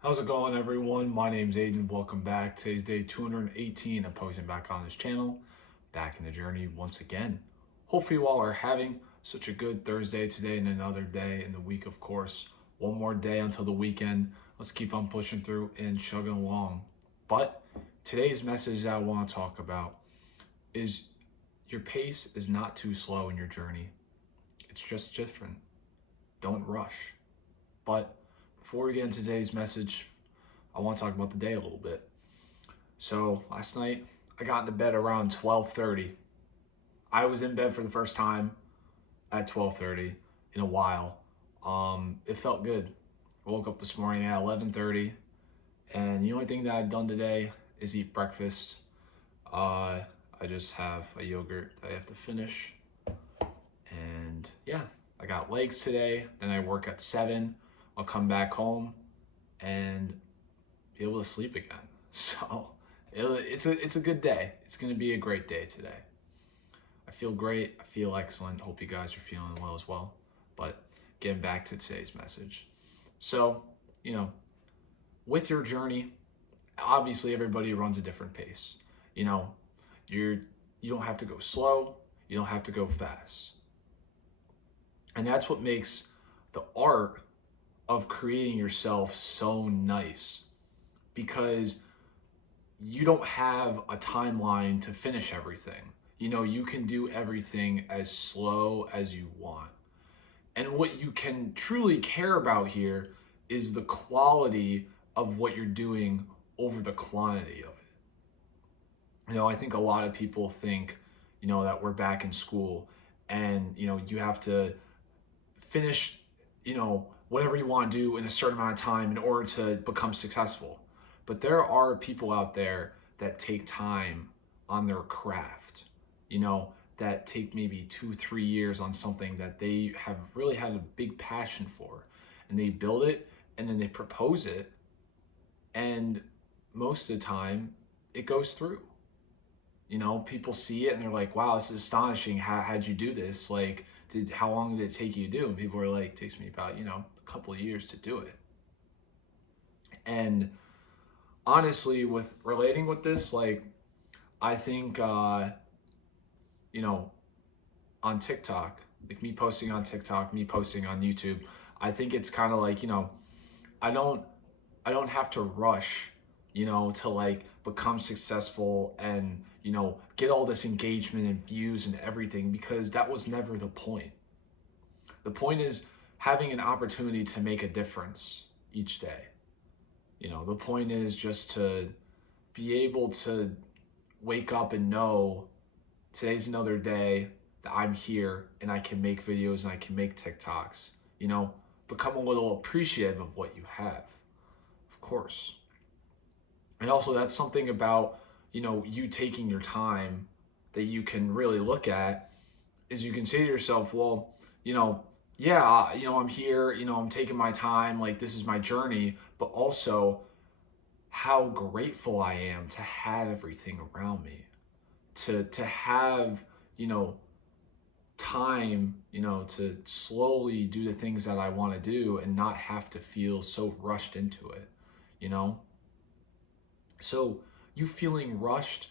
How's it going, everyone? My name's Aiden. Welcome back. Today's day 218 of posting back on this channel, back in the journey once again. Hopefully, you all are having such a good Thursday today and another day in the week, of course. One more day until the weekend. Let's keep on pushing through and chugging along. But today's message that I want to talk about is your pace is not too slow in your journey, it's just different. Don't rush. But before we get into today's message, I want to talk about the day a little bit. So last night I got into bed around 12:30. I was in bed for the first time at 12:30 in a while. It felt good. I woke up this morning at 11:30, and the only thing that I've done today is eat breakfast. I just have a yogurt that I have to finish, and yeah, I got legs today. Then I work at 7. I'll come back home and be able to sleep again. So it's a good day. It's going to be a great day today. I feel great. I feel excellent. Hope you guys are feeling well as well. But getting back to today's message. So, you know, with your journey, obviously everybody runs a different pace. You know, you don't have to go slow, you don't have to go fast. And that's what makes the art of creating yourself so nice, because you don't have a timeline to finish everything. You know, you can do everything as slow as you want. And what you can truly care about here is the quality of what you're doing over the quantity of it. You know, I think a lot of people think, that we're back in school and, you have to finish, whatever you want to do in a certain amount of time in order to become successful. But there are people out there that take time on their craft, that take maybe 2, 3 years on something that they have really had a big passion for. And they build it and then they propose it. And most of the time, it goes through. People see it and they're like, wow, this is astonishing. How'd you do this? Like, how long did it take you to do? And people are like, it takes me about, a couple of years to do it. And honestly, with relating with this, like, I think, you know, on TikTok, like me posting on TikTok, me posting on YouTube, I think it's kind of like, I don't, I don't have to rush, to like become successful and, get all this engagement and views and everything, because that was never the point. The point is having an opportunity to make a difference each day. The point is just to be able to wake up and know today's another day that I'm here and I can make videos and I can make TikToks. Become a little appreciative of what you have, of course. And also, that's something about, you taking your time that you can really look at, is you can say to yourself, well, yeah, I'm here, I'm taking my time, like this is my journey, but also how grateful I am to have everything around me, to have, you know, time, to slowly do the things that I want to do and not have to feel so rushed into it, you know? So you feeling rushed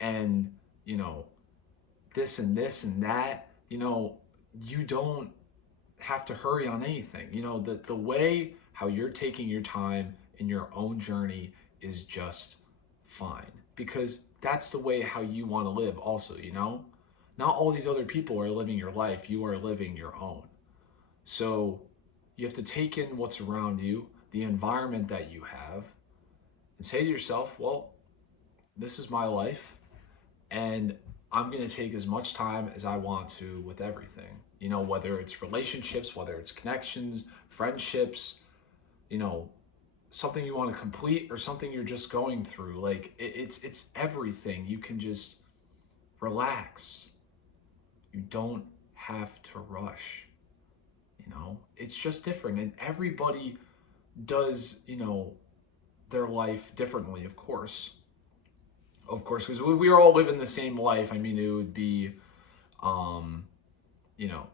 and, you know, this and that, you don't have to hurry on anything. The way how you're taking your time in your own journey is just fine, because that's the way how you want to live also, Not all these other people are living your life, you are living your own. So you have to take in what's around you, the environment that you have, and say to yourself, well, this is my life, and I'm going to take as much time as I want to with everything. Whether it's relationships, whether it's connections, friendships, you know, something you want to complete or something you're just going through. Like it's everything. You can just relax. You don't have to rush. It's just different, and everybody does, their life differently, of course, because we are all living the same life. I mean, it would be, um, you know,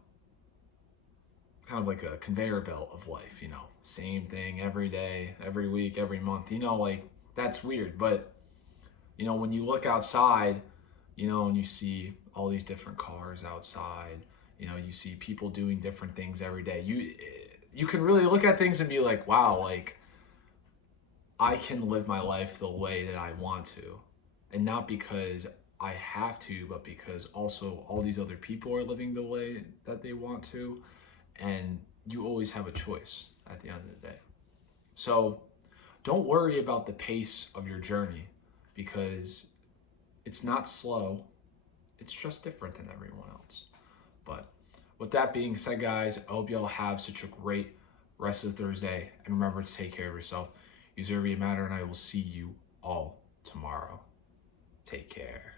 kind of like a conveyor belt of life, you know, same thing every day, every week, every month, you know, like that's weird. But, you know, when you look outside, you know, and you see all these different cars outside, you know, you see people doing different things every day. You can really look at things and be like, wow, like I can live my life the way that I want to. And not because I have to, but because also all these other people are living the way that they want to. And you always have a choice at the end of the day. So don't worry about the pace of your journey because it's not slow, it's just different than everyone else. But with that being said, guys, I hope y'all have such a great rest of Thursday. And remember to take care of yourself. You deserve to matter, and I will see you all tomorrow. Take care.